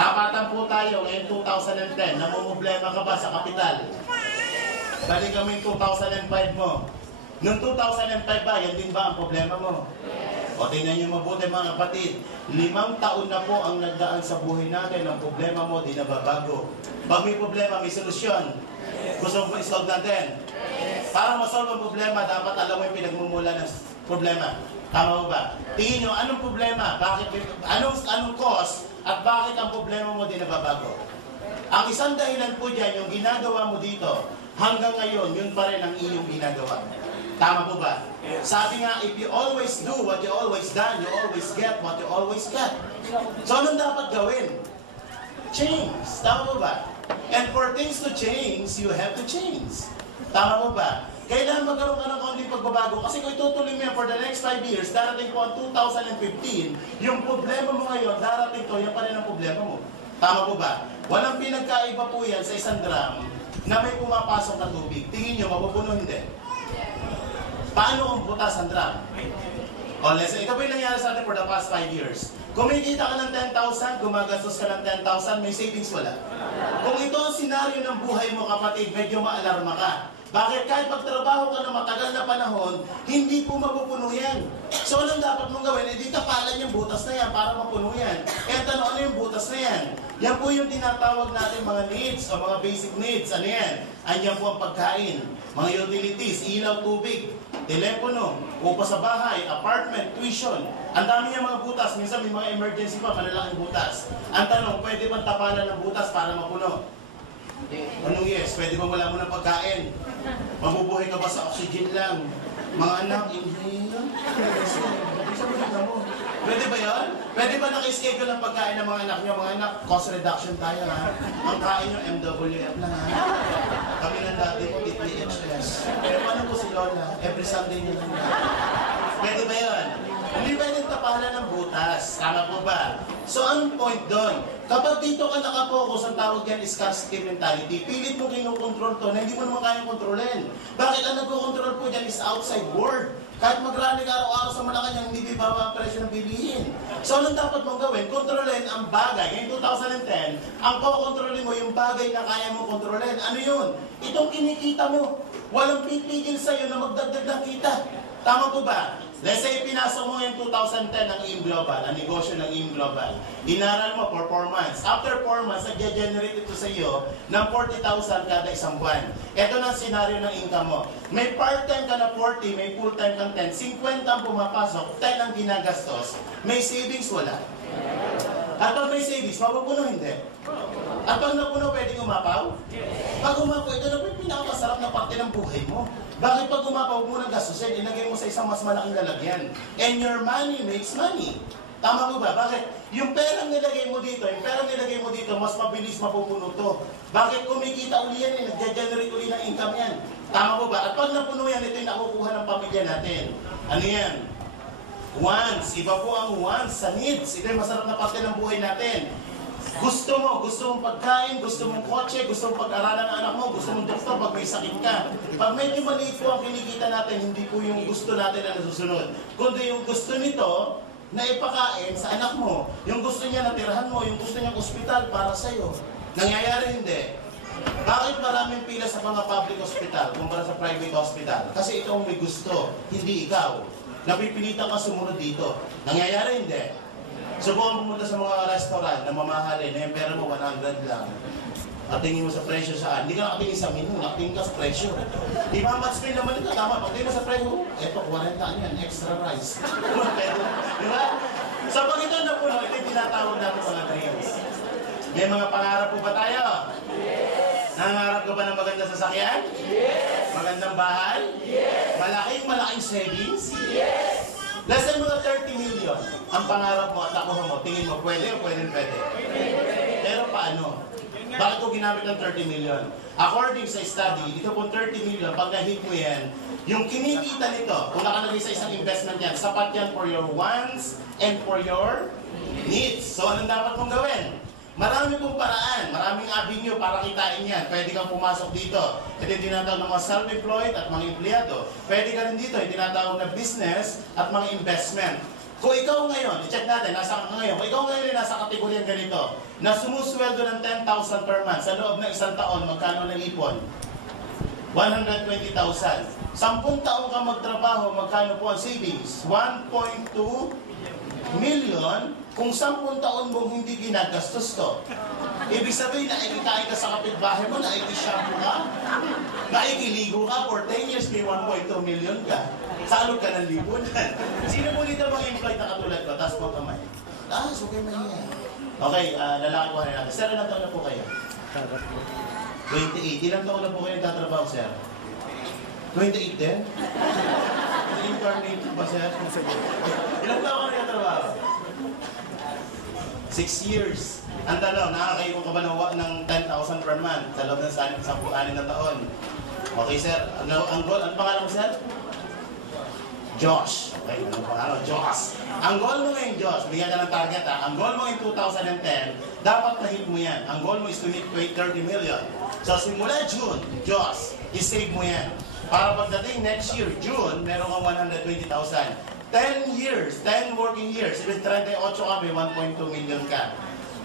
Tapatan po tayo ngayon 2010. Namumblema ka ba sa kapital? Balik kami 2005 mo. Noong 2005 ba, yan din ba ang problema mo? O tingnan nyo mabuti mga kapatid, 5 taon na po ang nagdaan sa buhay natin. Ang problema mo, di nababago. Pag may problema, may solusyon. Gusto mo isolve natin? Para masolve ang problema, dapat alam mo yung pinagmumula ng problema. Tama mo ba? Tingin nyo, anong problema? Anong cause? At bakit ang problema mo di nababago? Ang isang dahilan po dyan, yung ginagawa mo dito, hanggang ngayon, yun pa rin ang iyong ginagawa. Tama po ba? Sabi nga, if you always do what you always done, you always get what you always get. So, anong dapat gawin? Change. Tama po ba? And for things to change, you have to change. Tama po ba? Kailangan magkaroon ka ng kaunting pagbabago. Kasi kung itutuloy mo yan for the next 5 years, darating po ang 2015, yung problema mo ngayon, darating to, yan pa rin ang problema mo. Tama po ba? Walang pinagkaiba po yan sa isang drum na may pumapasok na tubig. Tingin nyo, mapupuno hindi. Paano kung butas ang drum? O, listen, ito po yung nangyari sa atin for the past 5 years. Kumikita ka ng 10,000, gumagastos ka ng 10,000, may savings wala. Kung ito ang senaryo ng buhay mo, kapatid, medyo maalarma ka. Bakit? Kahit magtrabaho ka ng matagal na panahon, hindi po mapupuno yan. So, anong dapat mong gawin? Di tapalan yung butas na yan para mapuno yan. Kaya tanong, ano yung butas na yan? Yan po yung tinatawag natin mga needs o mga basic needs. Ano yan? Anyan po ang pagkain, mga utilities, ilaw, tubig, telepono, upa sa bahay, apartment, tuition. Ang dami niya mga butas. Minsan may mga emergency pa, malalaking butas. Ang tanong, pwede bang tapalan ng butas para mapuno? Anong yes? Pwede ba wala mo ng pagkain? Mabubuhay ka ba sa oxygen lang? Mga anak, inhale. Pwede ba yun? Pwede ba naki-schedule ang pagkain ng mga anak nyo? Mga anak, cost reduction tayo ha. Ang kain nyo, MWF lang ha. Kami ng dati po, TPHS. Pero paano po si Lola? Every Sunday nyo lang. Pwede ba yun? Hindi pwedeng tapalan ng butas. Tama po ba? So, ang point doon, kapag dito ka nakapokus, ang tawag yan is scarcity mentality, pilit mo kinukontrol to na hindi mo naman kayang kontrolin. Bakit ang nagkocontrol po dyan is outside world? Kahit magrani ka araw-araw sa Malacanang, hindi bibaba ang presyo ng bilihin. So, anong dapat mong gawin? Kontrolin ang bagay. Ngayon 2010, ang kukontrolin mo yung bagay na kaya mong kontrolin. Ano yun? Itong kinikita mo. Walang pipigil sa'yo na magdagdag ng kita. Tama po ba? Let's say, pinasok mo yung 2010 ng AIM Global, ang negosyo ng AIM Global. Inaral mo for 4 months. After 4 months, nag-generate ito sa iyo ng 40,000 kada isang buwan. Ito na ang senaryo ng income mo. May part-time ka na 40, may full-time kang 10. 50 ang pumapasok, 10 ang ginagastos. May savings, wala. At pag may savings, mapupuno hindi. At pag napuno, pwedeng umapaw? Pag umapaw, ito na po yung pinakamasarap na parte ng buhay mo. Bakit pag umapaw mo ng gastusin, ilagay mo sa isang mas malaking lalagyan? And your money makes money. Tama mo ba? Bakit? Yung perang nilagay mo dito, mas mabilis mapupuno to. Bakit kumikita uli yan, nag-generate uli ng income yan? Tama mo ba? At pag napuno yan, ito yung nakukuha ng pamilya natin. Ano yan? Wants. Iba po ang wants sa needs. Ito yung masarap na parte ng buhay natin. Gusto mong pagkain, gusto mong kotse, gusto mong pag-aralan ng anak mo, gusto mong doktor pag may sakit ka. Pag medyo maliit po ang kinikita natin, hindi po yung gusto natin na nasusunod. Kundi yung gusto nito na ipakain sa anak mo, yung gusto niya na tirahan mo, yung gusto niya ospital para sa'yo. Nangyayari hindi. Bakit maraming pila sa mga public hospital kumpara sa private hospital? Kasi ito ang may gusto, hindi ikaw. Napipilitan ka sumunod dito. Nangyayari hindi. Subukan pumunta sa mga restaurant na mamahalin, na yung pera mo 100 lang. At tingin mo sa presyo saan? Hindi ka nakatingin sa menu, nakatingin ka sa presyo. Di ba, match meal naman ito, tama. Pag tingin mo sa presyo, eto, 40 yan, extra rice. Di ba? Sa pag ito na puno, ito yung tinatawag natin mga dreams. May mga pangarap po ba tayo? Yes! Nangarap ka ba ng magandang sasakyan? Yes! Magandang bahay? Yes! Malaking savings? Yes! Less than mga 30 million ang pangarap mo at nakuha mo. Tingin mo, pwede o pwede? Pero paano? Bakit ko ginamit ng 30 million? According sa study, ito pong 30 million, pag na-hit mo yan, yung kinikita nito, kung nakalagay sa isang investment yan, sapat yan for your wants and for your needs. So, anong dapat mong gawin? Marami pong paraan, maraming avenue para kitain yan. Pwede kang pumasok dito. Ito yung tinatawag ng mga self-employed at mga empleyado. Pwede ka rin dito, yung tinatawag na business at mga investment. Kung ikaw ngayon, i-check natin, nasa ka ngayon, kung ikaw ngayon ay nasa kategoryang ganito, na sumusweldo ng 10,000 per month, sa loob ng isang taon, magkano ng ipon? 120,000. 10 taon ka magtrabaho, magkano po ang savings? 1.2 million. Kung 10 taon mong hindi ginagastos to, ibig sabihin na ikikain ka sa kapitbahay mo, na ikishampoo ka, na ikiligo ka, for 10 years may 1.2 million ka. Salog ka ng lipunan. Sino po dito mga employed na katulad ko? Taas mo kamay. Taas, huwag kayo mahiya. Okay, lalaki po natin. Sir, ilang taon na po kayo? 28. Ilang taon na po kayo nagtatrabaho, sir? 28 din? Incarnate ba, sir? Ilang taon ka nagtatrabaho? 6 years. Ang tanong, nakakaipon ka ba ng 10,000 per month sa loob ng 10 na taon? Okay, sir. Ang goal, ano pangalan mo, sir? Josh. Okay, ano pangalan? Josh. Ang goal mo ngayon, Josh, bigyan ka ng target ha. Ang goal mo in 2010, dapat na-hit mo yan. Ang goal mo is to hit 30 million. So, simula June, Josh, i-save mo yan. Para pagdating next year, June, meron kang 120,000. 10 years, 10 working years, ibig 38 ka, may 1.2 million ka.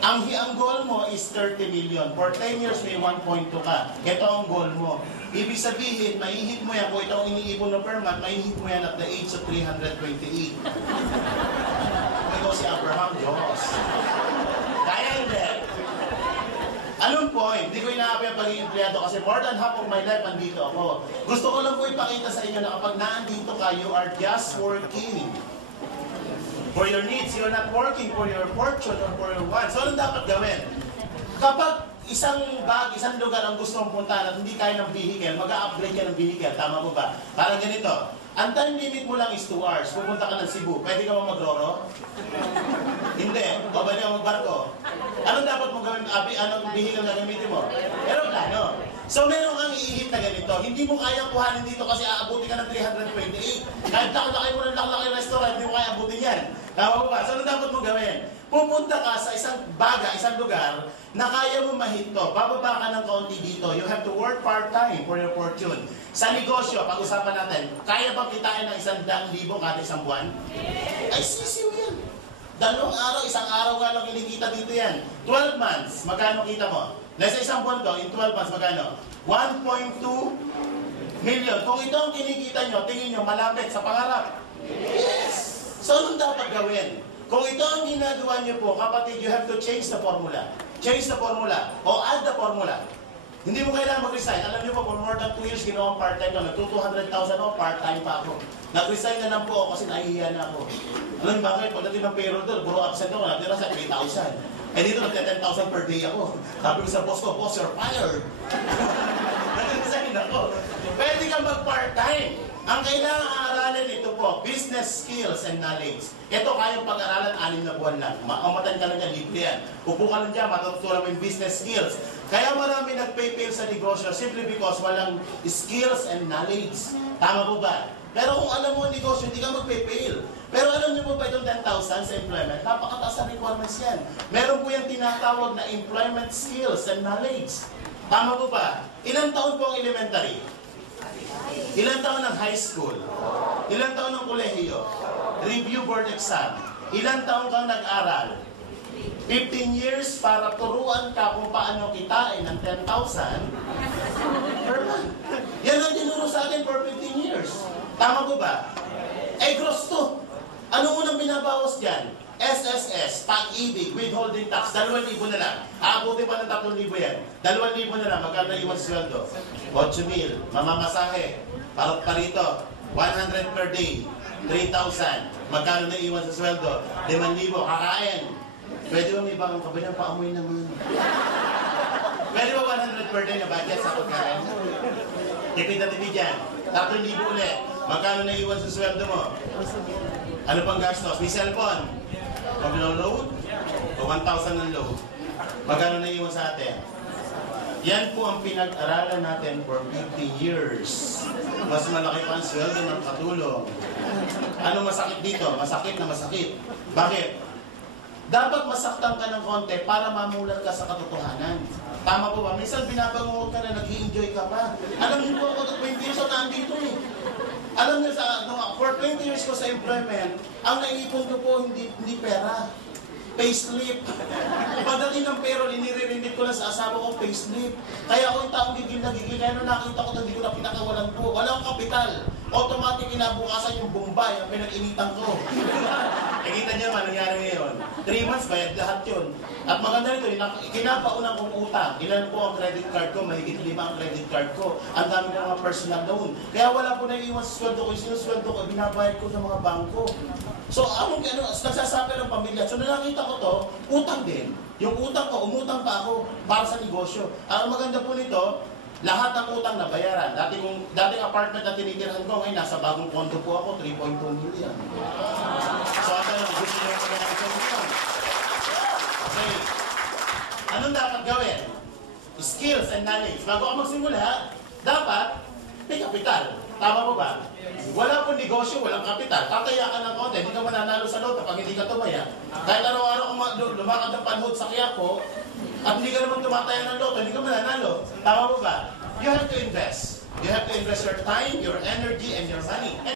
Ang goal mo is 30 million. For 10 years, may 1.2 ka. Ito ang goal mo. Ibig sabihin, maihit mo yan. Kung ito ang iniipon na per month, maihit mo yan at the age of 328. Ito si Abraham, Diyos. Kaya hindi. Anong point? Hindi ko inaapi ang pagiging empleyado kasi more than half of my life andito ako. Gusto ko lang po ipakita sa inyo na kapag naandito ka, you are just working. For your needs, you're not working for your fortune or for your wants. So, anong dapat gawin? Kapag isang lugar ang gusto mong puntahan at hindi kaya ng vehicle, mag-a-upgrade ka ng vehicle. Tama po ba? Parang ganito. Ang time limit mo lang is 2 hours. Pupunta ka ng Cebu. Pwede ka ba mag-roro? Hindi. O pwede ka mag-barko? Anong dapat mo gawin? Anong vehicle na gamitin mo? Aeroplano. So meron kang iihit na ganito. Hindi mo kayang kuhanin dito kasi aabuti ka ng 328. Kahit laki mo ng laki restaurant, hindi mo kaya abutin yan. Tama po ba? So ano dapat mo gawin? Pupunta ka sa isang lugar na kaya mo mahito. Bababa ka ng kaunti dito. You have to work part-time for your fortune. Sa negosyo, pag-usapan natin, kaya bang kitain ng 100,000 kada isang buwan? Ay, sisiw yan. 2 araw, 1 araw nga lang kinikita dito yan. 12 months, magkano kita mo? Nasa isang buwan to, in 12 months, magkano? 1.2 million. Kung ito ang kinikita nyo, tingin nyo, malapit sa pangarap. Yes! So, anong dapat gawin? Kung ito ang ginagawa nyo po, kapatid, you have to change the formula. Change the formula. O add the formula. Hindi mo kailangan mag-resign. Alam niyo po, for more than 2 years, ginawang part-time ko. Nag-200,000 ako, part-time pa ako. Nag-resign na lang po ako kasi nahihiya na ako. Alam niyo bakit? Pagdating ng payroll doon, puro absent ako, natira sa 3,000. Eh dito, nagka-10,000 per day ako. Sabi ko sa boss ko, boss, you're fired. Nag-resign ako. Pwede kang mag-part-time. Ang kailangan aralin ito po, business skills and knowledge. Ito kayang pag-aralan 6 na buwan lang. Makamatan ka lang yan, libre yan. Upo ka lang dyan, matutunan mo yung business skills. Kaya marami nag-pay-fail sa negosyo simply because walang skills and knowledge. Tama po ba? Pero kung alam mo ang negosyo, hindi ka mag-pay-fail. Pero alam niyo po ba itong 10,000 sa employment? Napakataas ang requirements yan. Meron po yung tinatawag na employment skills and knowledge. Tama po ba? Ilang taon po ang elementary? Ilang taon ng high school? Ilang taon ng kolehiyo? Review board exam. Ilang taon kang nag-aral? 15 years para turuan ka kung paano kitain ng 10,000 per month. Yan ang tinuro sa atin for 15 years. Tama po ba? Eh, gross to. Anong unang binabawas dyan? SSS, pag-ibig, withholding tax, 2,000 na lang. Aabutin pa ng 3,000 yan. 2,000 na lang, magkano na iwan sa sweldo? 8,000. Mamamasahe, parito, 100 per day, 3,000. Magkano na iwan sa sweldo? 5,000, kakain. Pwede ba may bagong kabilang paamoy naman? Pwede ba 100 per day na budget sa pagkain? Tipid na tipid yan. 3,000 ulit. Magkano na iwan sa sweldo mo? Ano pang gastos? May cellphone. Pag load, o 1,000 ng load. Magkano na iwan sa atin? Yan po ang pinag-aralan natin for 50 years. Mas malaki pa ang sweldo ng katulong. Ano masakit dito? Masakit na masakit. Bakit? Dapat masaktan ka ng konti para mamulat ka sa katotohanan. Tama po ba? Minsan binabangungot ka na nag-i-enjoy ka pa. Alam niyo po ako, 20 years old na andito eh. Alam niyo, for 20 years ko sa employment, ang naipon ko po hindi pera. Payslip. Pagdating ng payroll, inire-remit ko lang sa asawa ko, payslip. Kaya ako yung taong gigil na gigil. Kaya nung nakita ko, hindi ko na pinakawalan po. Walang kapital. Automatic kinabukasan yung Bombay, ang pinag-initan ko. Nakita niyo naman, nangyari ngayon. 3 months, bayad lahat yun. At maganda nito, kinapaunang kong utang. Ilan po ang credit card ko, mahigit 5 ang credit card ko. Ang dami ko mga personal loan. Kaya wala po naiiwan sa sweldo ko. Yung sinusweldo ko, binabayad ko sa mga bangko. So, nagsasabi ng pamilya. So, nakita ko to, utang din. Yung utang ko, umutang pa ako para sa negosyo. Ang maganda po nito, lahat ng utang na bayaran. Dating apartment na tinitirhan ko, ngayon nasa bagong kondo po ako, 3.2 million. So, ito lang, gusto nyo ko na ito. Okay. Anong dapat gawin? Skills and knowledge. Bago ka magsimula, dapat may kapital. Tama po ba? Wala pong negosyo, walang kapital. Tataya ka ng konti, hindi ka mananalo sa loto pag hindi ka tumaya. Kahit araw-araw kung lumakad ng panhod sa Quiapo, at hindi ka naman tumataya ng loto, hindi ka mananalo. Tama po ba? You have to invest. You have to invest your time, your energy, and your money.